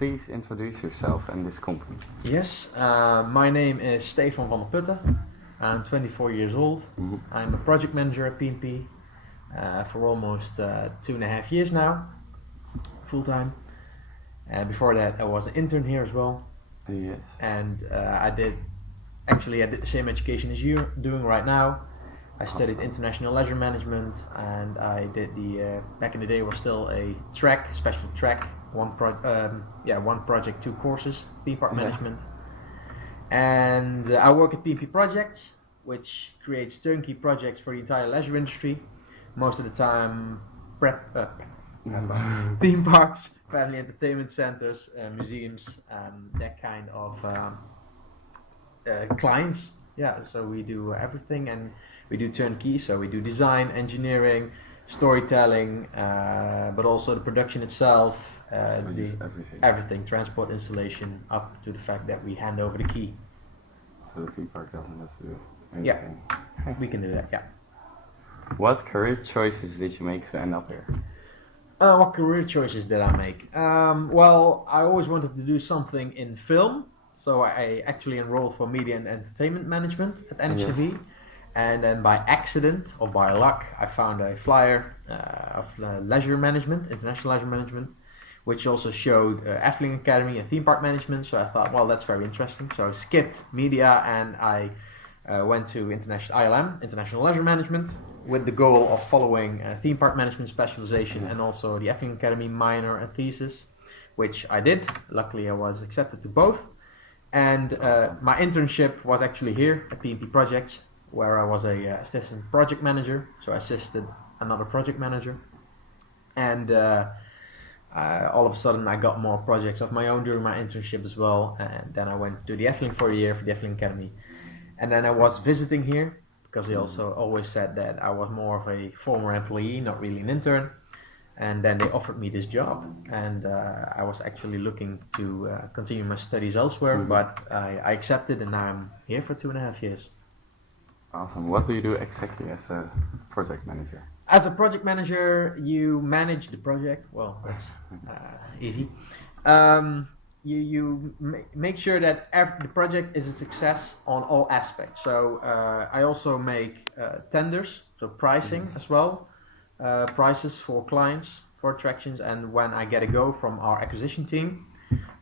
please introduce yourself and this company? Yes, my name is Stefan van der Putten. I'm 24 years old. I'm a project manager at PNP for almost 2.5 years now, full time. Before that, I was an intern here as well. Yes. And I did the same education as you're doing right now. I studied international leisure management, and I did back in the day was still a special track, one project, 2 courses, theme park management. And I work at PNP Projects, which creates turnkey projects for the entire leisure industry. Most of the time, theme parks, family entertainment centers, museums, that kind of clients. Yeah, so we do everything, and we do turnkey, so we do design, engineering, storytelling, but also the production itself, everything, transport, installation, up to the fact that we hand over the key. So the theme park doesn't have to do anything. Yeah, we can do that, yeah. What career choices did you make to end up here? What career choices did I make? Well, I always wanted to do something in film, so I actually enrolled for media and entertainment management at NHTV. And then by accident or by luck, I found a flyer of leisure management, international leisure management, which also showed Efteling Academy and theme park management. So I thought, well, that's very interesting. So I skipped media and I went to ILM, international leisure management, with the goal of following theme park management specialization and also the Efteling Academy minor and thesis, which I did. Luckily, I was accepted to both. And my internship was actually here at PNP Projects, where I was a assistant project manager, so I assisted another project manager, and all of a sudden I got more projects of my own during my internship as well, and then I went to the Efteling for a year for the Efteling Academy, and then I was visiting here, because they also always said that I was more of a former employee, not really an intern, and then they offered me this job, and I was actually looking to continue my studies elsewhere, but I accepted, and now I'm here for 2.5 years. Awesome. What do you do exactly as a project manager? As a project manager, you manage the project. Well, that's easy. You make sure that the project is a success on all aspects. So I also make tenders, so pricing as well, prices for clients, for attractions, and when I get a go from our acquisition team,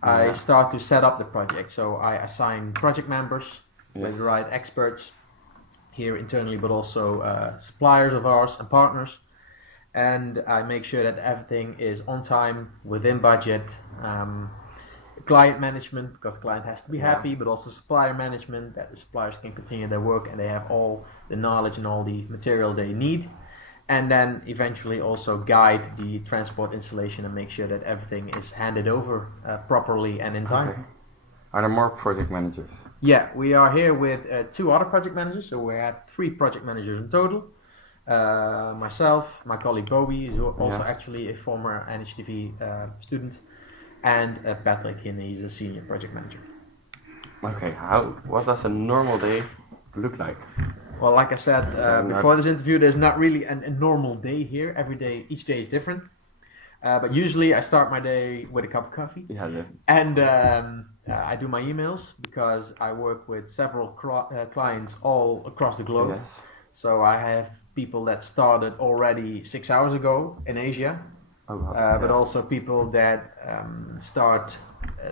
I start to set up the project. So I assign project members with the right experts here internally, but also suppliers of ours and partners, and I make sure that everything is on time, within budget, client management, because the client has to be happy, but also supplier management, that the suppliers can continue their work and they have all the knowledge and all the material they need, and then eventually also guide the transport installation and make sure that everything is handed over properly and in time. Okay. Are there more project managers? Yeah, we are here with 2 other project managers, so we have 3 project managers in total. Myself, my colleague Bobby is also actually a former NHTV student, and Patrick, he's a senior project manager. Okay, what does a normal day look like? Well, like I said before this interview, there's not really a normal day here. Each day is different. But usually I start my day with a cup of coffee, and I do my emails, because I work with several clients all across the globe. Yes. So I have people that started already 6 hours ago in Asia, but also people that start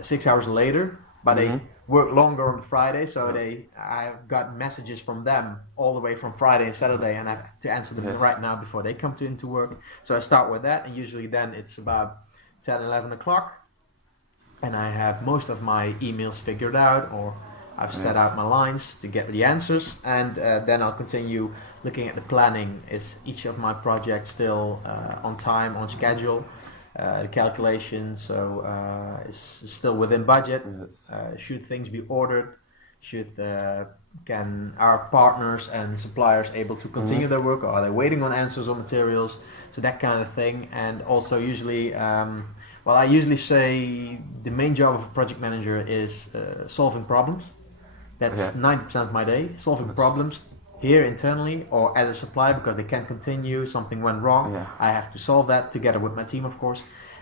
6 hours later, but they work longer on Friday, so I've got messages from them all the way from Friday and Saturday, and I have to answer them right now before they come into work. So I start with that, and usually then it's about 10, 11 o'clock, and I have most of my emails figured out, or I've set out my lines to get the answers, and then I'll continue looking at the planning. Is each of my projects still on time, on schedule? The calculation, so is still within budget. Should things be ordered? Can our partners and suppliers able to continue their work, or are they waiting on answers or materials? So that kind of thing. And also usually, I usually say the main job of a project manager is solving problems. That's 90% of my day, solving problems here internally or as a supplier, because they can't continue, something went wrong. I have to solve that together with my team, of course.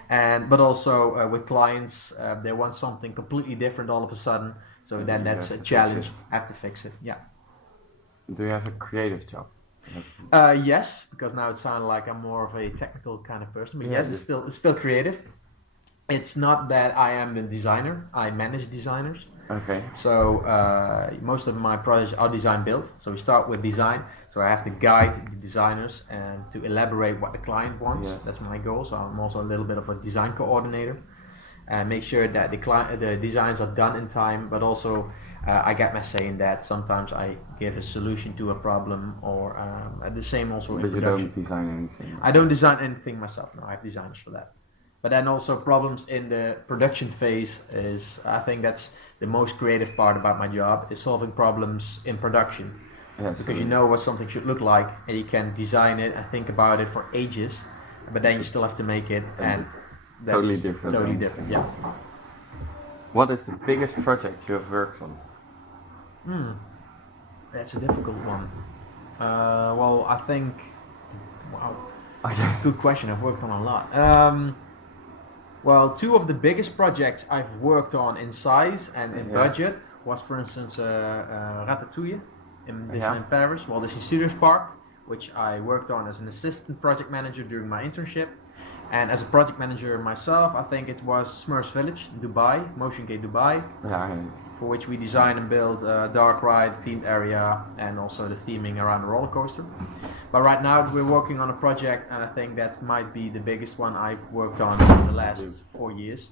but also with clients, they want something completely different all of a sudden. So then that's a challenge. I have to fix it. Yeah. Do you have a creative job? Yes, because now it sounds like I'm more of a technical kind of person. But Yeah, yes, it's still creative. It's not that I am the designer. I manage designers. Okay. So most of my projects are design build. So we start with design. So I have to guide the designers and to elaborate what the client wants. Yes. That's my goal. So I'm also a little bit of a design coordinator and make sure that the designs are done in time. But also I get my say in that. Sometimes I give a solution to a problem, or the same also in production. But you don't design anything. I don't design anything myself. No, I have designers for that. But then also problems in the production phase is, I think that's the most creative part about my job, is solving problems in production. Yes, because you know what something should look like, and you can design it and think about it for ages, but then you still have to make it, and that's totally different. Totally different, yeah. What is the biggest project you have worked on? That's a difficult one. Well, I think, wow, good question. I've worked on a lot. Well, two of the biggest projects I've worked on in size and in budget was, for instance, Ratatouille in Disneyland Paris, Walt Disney Studios Park, which I worked on as an assistant project manager during my internship. And as a project manager myself, I think it was Smurfs Village in Dubai, Motion Gate Dubai, for which we designed and built a dark ride, themed area, and also the theming around the roller coaster. But right now we're working on a project, and I think that might be the biggest one I've worked on in the last 4 years.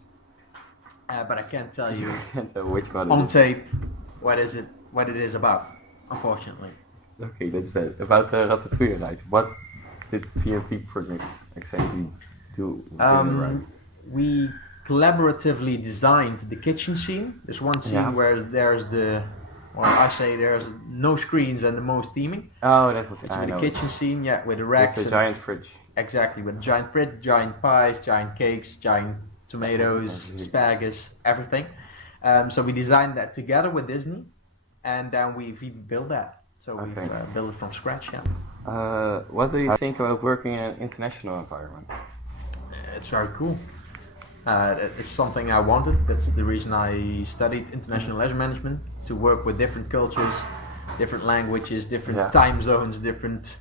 But I can't tell you which one on tape what it is about, unfortunately. Okay, that's bad. About the Ratatouille ride, what did VMP project exactly do? We collaboratively designed the kitchen scene. There's one scene where there's there's no screens and the most theming. Oh, that was the kitchen scene, with the racks. With the giant fridge. Exactly, with a giant fridge, giant pies, giant cakes, giant tomatoes, asparagus, everything. So we designed that together with Disney, and then we built that. So we built it from scratch. What do you think about working in an international environment? It's very cool. It's something I wanted. That's the reason I studied international leisure management, to work with different cultures, different languages, different time zones, different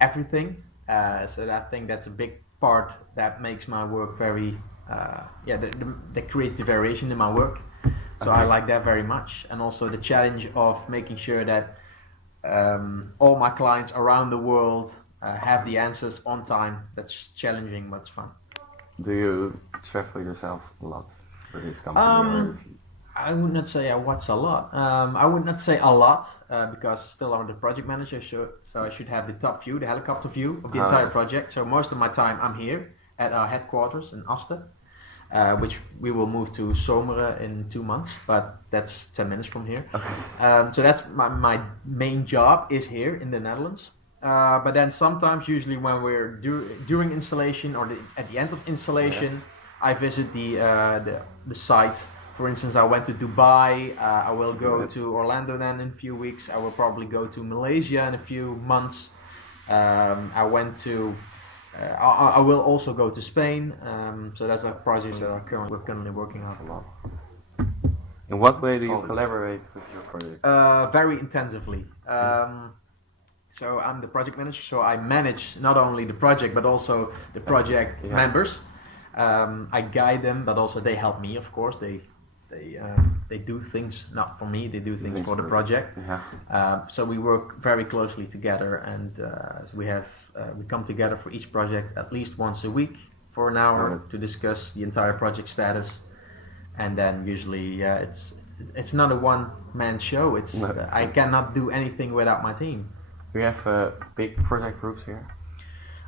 everything. So I think that's a big part that makes my work very, that creates the variation in my work. So I like that very much. And also the challenge of making sure that all my clients around the world have the answers on time. That's challenging, but it's fun. Do you travel yourself a lot for this company? I would not say I watch a lot. I would not say a lot because still I'm the project manager, so I should have the top view, the helicopter view of the entire project. So most of my time I'm here at our headquarters in Asten, which we will move to Zomeren in 2 months, but that's 10 minutes from here. Okay. So that's my main job is here in the Netherlands. But then sometimes, usually when we're during installation or at the end of installation, I visit the site. For instance, I went to Dubai. I will go to Orlando then in a few weeks. I will probably go to Malaysia in a few months. I will also go to Spain. So that's a project that we're currently working on a lot. In what way do you collaborate with your project? Very intensively. So I'm the project manager, so I manage not only the project but also the project members. I guide them, but also they help me, of course. They do things not for me; they do things for the project. So we work very closely together, and we come together for each project at least once a week for an hour to discuss the entire project status. And then usually it's not a one-man show. I cannot do anything without my team. We have big project groups here.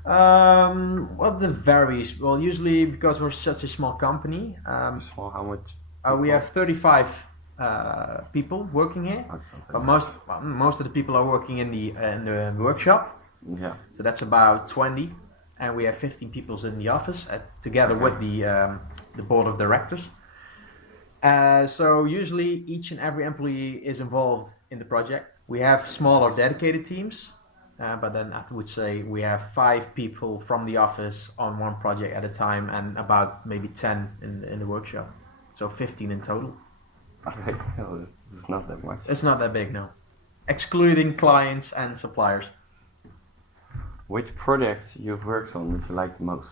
Well, that varies. Well, usually because we're such a small company. Small, how much? We have 35 people working here, but most of the people are working in the workshop. Yeah. So that's about 20, and we have 15 people in the office together with the board of directors. So usually each and every employee is involved in the project. We have smaller dedicated teams, but then I would say we have 5 people from the office on one project at a time, and about maybe 10 in the workshop. So 15 in total. Okay, no, it's not that much. It's not that big, no. Excluding clients and suppliers. Which projects you've worked on that you like the most?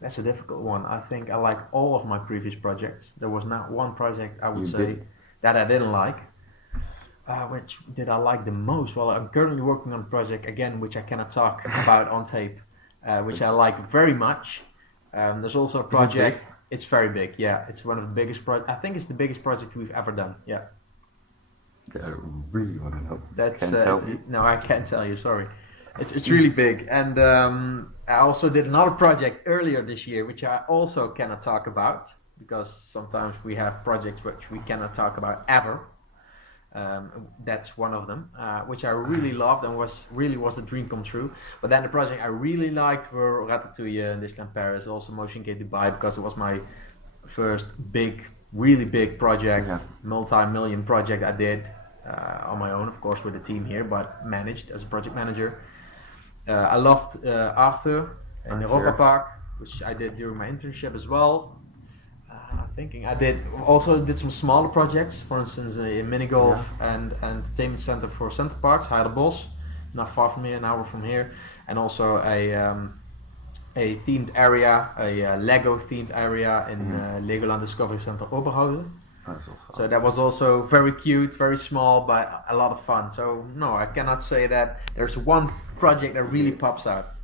That's a difficult one. I think I like all of my previous projects. There was not one project I would say that I didn't like. Which did I like the most? Well, I'm currently working on a project again, which I cannot talk about on tape, which I like very much. There's also a project. It's very big. Yeah, it's one of the biggest projects. I think it's the biggest project we've ever done. Yeah. I really want to know. That's Can't tell me. no, I can't tell you. Sorry. It's really big, and I also did another project earlier this year, which I also cannot talk about because sometimes we have projects which we cannot talk about ever. That's one of them, which I really loved and was a dream come true. But then the project I really liked were Ratatouille in Disneyland Paris, also Motion Gate Dubai, because it was my first really big project, multi-million project I did on my own, of course, with the team here, but managed as a project manager. I loved Arthur in Europa Park, which I did during my internship as well. I'm thinking I did some smaller projects, for instance a mini golf and entertainment center for Center Parks, Heidelbos, not far from here, an hour from here, and also a themed area, a Lego themed area in Legoland Discovery Center Oberhausen. So that was also very cute, very small, but a lot of fun. So no, I cannot say that there's one project that really pops out.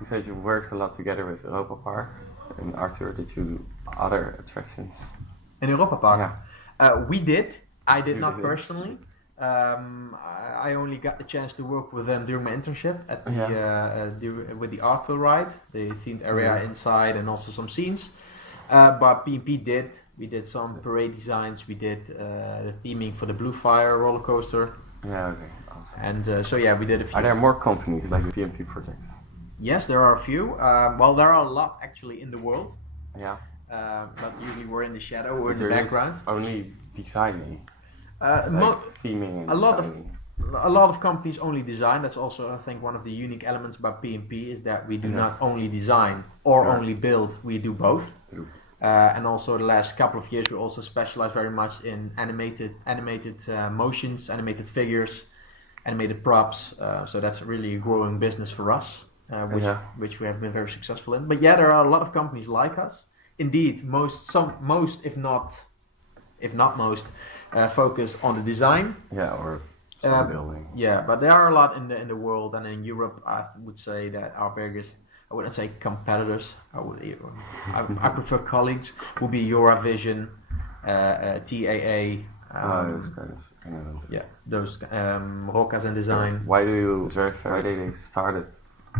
You said you worked a lot together with Europa Park and Arthur. Did you do other attractions? In Europa Park? Yeah. We did. I did not personally. I only got the chance to work with them during my internship at with the Arthur ride, the themed area inside, and also some scenes. But P&P did. We did some parade designs. We did the theming for the Blue Fire roller coaster. Yeah, okay. Awesome. And so we did a few. Are there more companies like the P&P projects? Yes, there are a few. Well, there are a lot actually in the world. Yeah. But usually we're in the shadow or in the background. Only designing. Theming and designing. A lot of companies only design. That's also, I think, one of the unique elements about P&P is that we do not only design or only build. We do both. And also the last couple of years we also specialize very much in animated motions, animated figures, animated props. So that's really a growing business for us, which we have been very successful in. But there are a lot of companies like us. Indeed, most if not most, focus on the design. Yeah, or building. Yeah, but there are a lot in the world, and in Europe I would say that our biggest, I wouldn't say competitors, I prefer colleagues, would be Eurovision, TAA. Those kind of. Yeah, those Rokas and Design. Why they started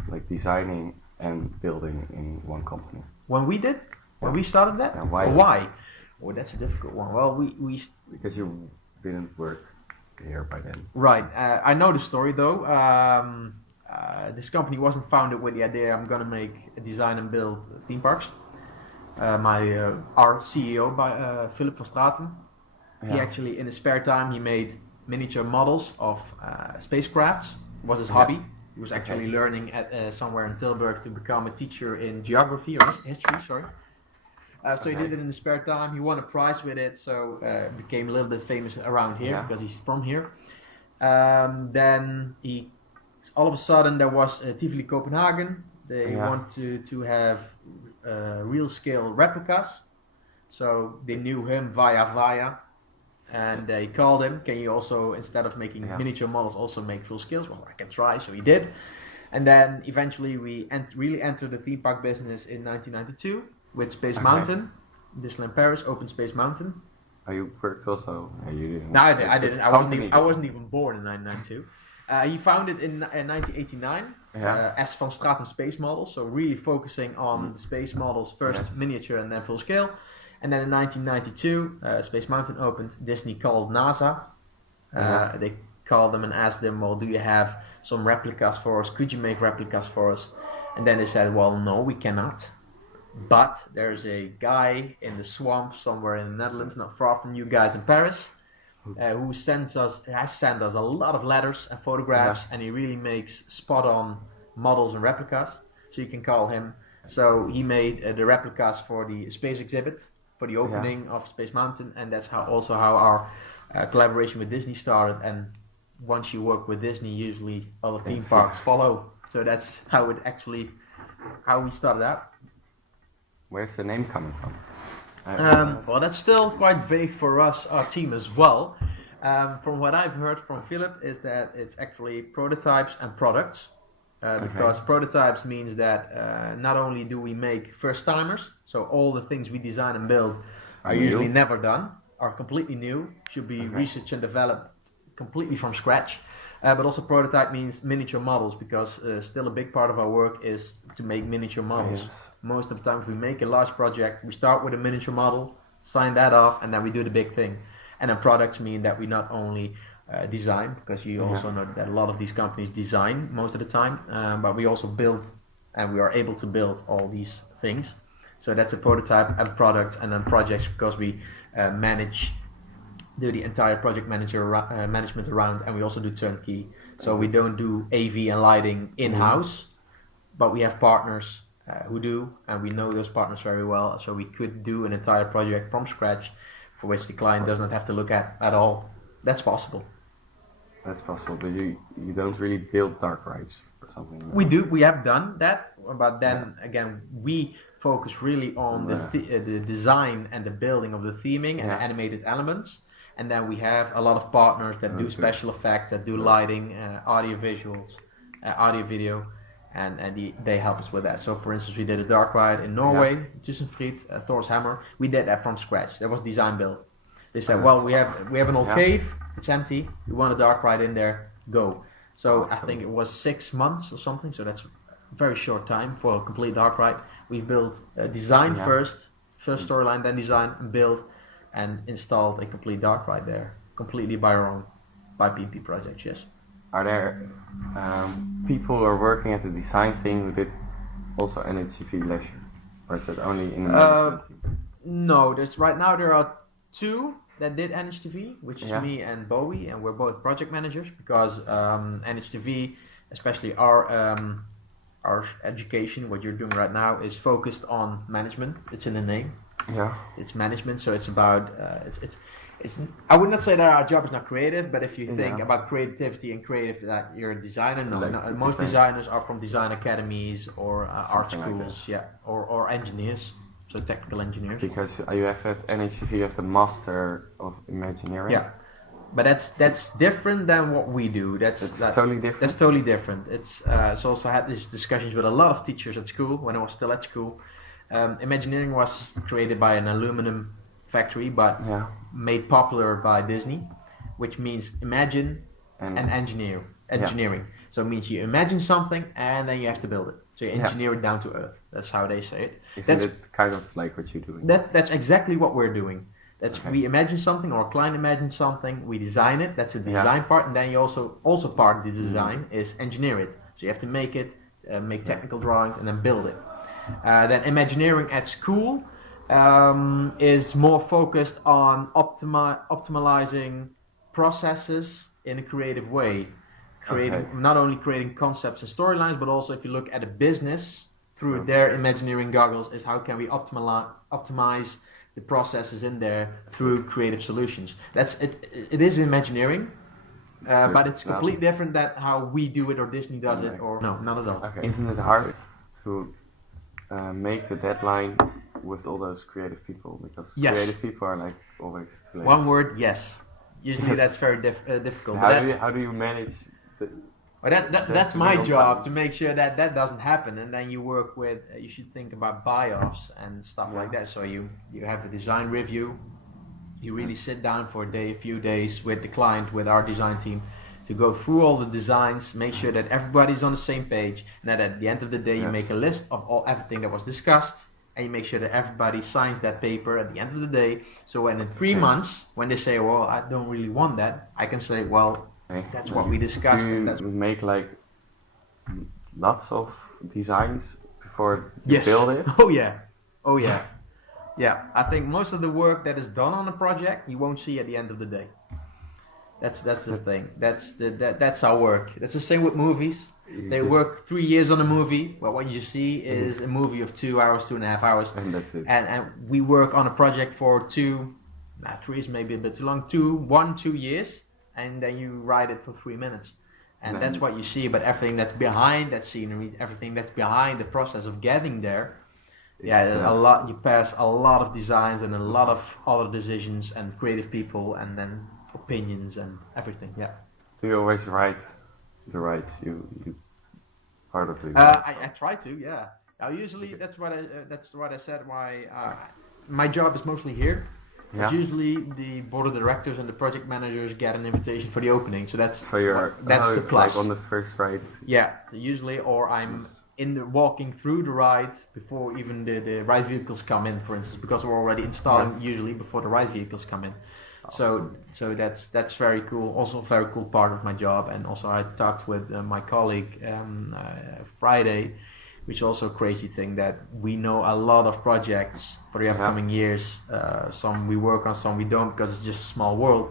like designing and building in one company? When we started that? And why? Why? Well, that's a difficult one. Well, we because you didn't work here by then. Right. I know the story though. This company wasn't founded with the idea I'm gonna make a design and build theme parks. Our CEO, Philip van Straten, he actually in his spare time he made miniature models of spacecrafts. Was his hobby. He was actually learning at somewhere in Tilburg to become a teacher in geography or history. Sorry. So he did it in his spare time. He won a prize with it, so became a little bit famous around here because he's from here. Then all of a sudden there was Tivoli Copenhagen. They want to have real scale replicas, so they knew him via, and they called him. Can you also, instead of making miniature models, also make full scales? Well, I can try. So he did, and then eventually we really entered the theme park business in 1992 with Space Mountain, Disneyland Paris, Open Space Mountain. Oh, you worked also? You didn't. No, I didn't. I wasn't even born in 1992. He founded in 1989 as Van Straten Space Models, so really focusing on the space models, first miniature and then full scale. And then in 1992, Space Mountain opened. Disney called NASA. They called them and asked them, well, do you have some replicas for us? Could you make replicas for us? And then they said, well, no, we cannot. But there's a guy in the swamp somewhere in the Netherlands, not far from you guys in Paris, who has sent us a lot of letters and photographs, and he really makes spot on models and replicas. So you can call him. So he made the replicas for the space exhibit, for the opening of Space Mountain, and that's how our collaboration with Disney started. And once you work with Disney, usually other theme parks follow. So that's how we started out. Where's the name coming from? Well, that's still quite vague for us, our team as well. From what I've heard from Philip is that it's actually prototypes and products. Because prototypes means that not only do we make first timers, so all the things we design and build are usually never done, are completely new, should be researched and developed completely from scratch. But also prototype means miniature models, because still a big part of our work is to make miniature models. Most of the time if we make a large project, we start with a miniature model, sign that off, and then we do the big thing. And then products mean that we not only design, because you also know that a lot of these companies design most of the time, but we also build, and we are able to build all these things. So that's a prototype and products, and then projects, because we do the entire project management around, and we also do turnkey. So we don't do AV and lighting in-house, but we have partners who do, and we know those partners very well, so we could do an entire project from scratch for which the client does not have to look at all. That's possible. That's possible, but you don't really build dark rides or something. We have done that, but then again, we focus really on the design and the building of the theming and the animated elements, and then we have a lot of partners that do special effects, that do lighting, audio visuals, audio video, and they help us with that. So for instance, we did a dark ride in Norway, Tussenfried, Thor's Hammer. We did that from scratch. That was design build. They said, well, we have an old cave, it's empty, we want a dark ride in there, go. So I think it was 6 months or something, so that's a very short time for a complete dark ride. We built design first storyline, then design and build, and installed a complete dark ride there, completely by our own, by PP projects, yes. Are there people who are working at the design thing who did also NHTV leisure? Or is that only in the management team? No, right now there are 2 that did NHTV, which is me and Bowie, and we're both project managers, because NHTV, especially our education, what you're doing right now, is focused on management. It's in the name. Yeah. It's management, so it's about it's. I would not say that our job is not creative, but if you think about creativity and creative, that you're a designer. No, most designers are from design academies or art schools, or engineers. So technical engineers. Because you have at NHTV, you have the Master of Imagineering. Yeah, but that's different than what we do. That's totally different. That's totally different. It's also had these discussions with a lot of teachers at school when I was still at school. Imagineering was created by an aluminum factory, but made popular by Disney, which means imagine and engineering. So it means you imagine something and then you have to build it. So you engineer it down to earth. That's how they say it. Isn't it kind of like what you're doing? That's exactly what we're doing. We imagine something, or a client imagines something, we design it. That's the design part, and then you also part of the design is engineer it. So you have to make it, make technical drawings, and then build it. Then Imagineering at school is more focused on optimizing processes in a creative way. Not only creating concepts and storylines, but also if you look at a business through their Imagineering goggles, is how can we optimize the processes in there through creative solutions. That's it. It is Imagineering, but it's completely different than how we do it or Disney does it, or no, not at all. Isn't it hard to make the deadline with all those creative people? Because creative people are like always too late. One word, yes. Usually that's very difficult. How do you manage? That's my job, to make sure that doesn't happen, and then you work with. You should think about buy-offs and stuff like that. So you have a design review. You really sit down for a few days with the client, with our design team, to go through all the designs, make sure that everybody's on the same page, and that at the end of the day you make a list of everything that was discussed, and you make sure that everybody signs that paper at the end of the day. So when in 3 months, when they say, well, I don't really want that, I can say, well, that's what we discussed. Do you make like lots of designs before you build it? Oh yeah. I think most of the work that is done on a project you won't see at the end of the day. That's the thing. That's our work. That's the same with movies. They just- work 3 years on a movie, but what you see is a movie of 2 hours, 2.5 hours, And that's it. and we work on a project for 3 is maybe a bit too long, 2 years, and then you write it for 3 minutes, and Then- that's what you see. But everything that's behind that scenery, everything that's behind the process of getting there, It's, a lot. You pass a lot of designs and a lot of other decisions and creative people, and then opinions and everything. Yeah. Do you always write the rights? You part of it. I try to. Yeah. Usually that's what I said. My job is mostly here. Yeah. But usually the board of directors and the project managers get an invitation for the opening, so that's For your the plus. like on the first ride. Yeah, usually, or I'm walking through the ride before even the ride vehicles come in, for instance, because we're already installing usually before the ride vehicles come in. Awesome. So that's very cool. Also a very cool part of my job. And also I talked with my colleague Friday, which is also a crazy thing that we know a lot of projects for the upcoming years. Some we work on, some we don't, because it's just a small world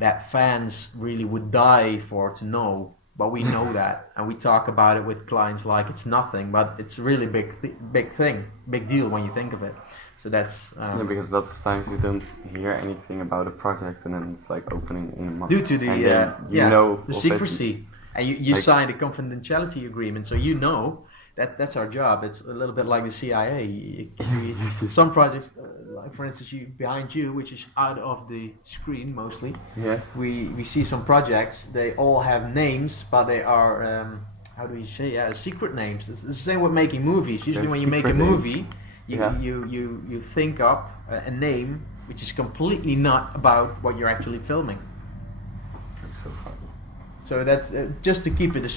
that fans really would die for to know. But we know that, and we talk about it with clients like it's nothing, but it's a really big deal when you think of it. So that's Yeah, because lots of times you don't hear anything about a project, and then it's like opening in a month. due to the And then you know the already- secrecy, and you like- signed a confidentiality agreement, so you know that's our job. It's a little bit like the CIA. Some projects, like for instance, behind you, which is out of the screen mostly. Yes. We see some projects. They all have names, but they are how do you say? Secret names. It's the same with making movies. Usually, They're when you make a secret names. movie, Yeah. you think up a name which is completely not about what you're actually filming. That's so funny. So that's just to keep it a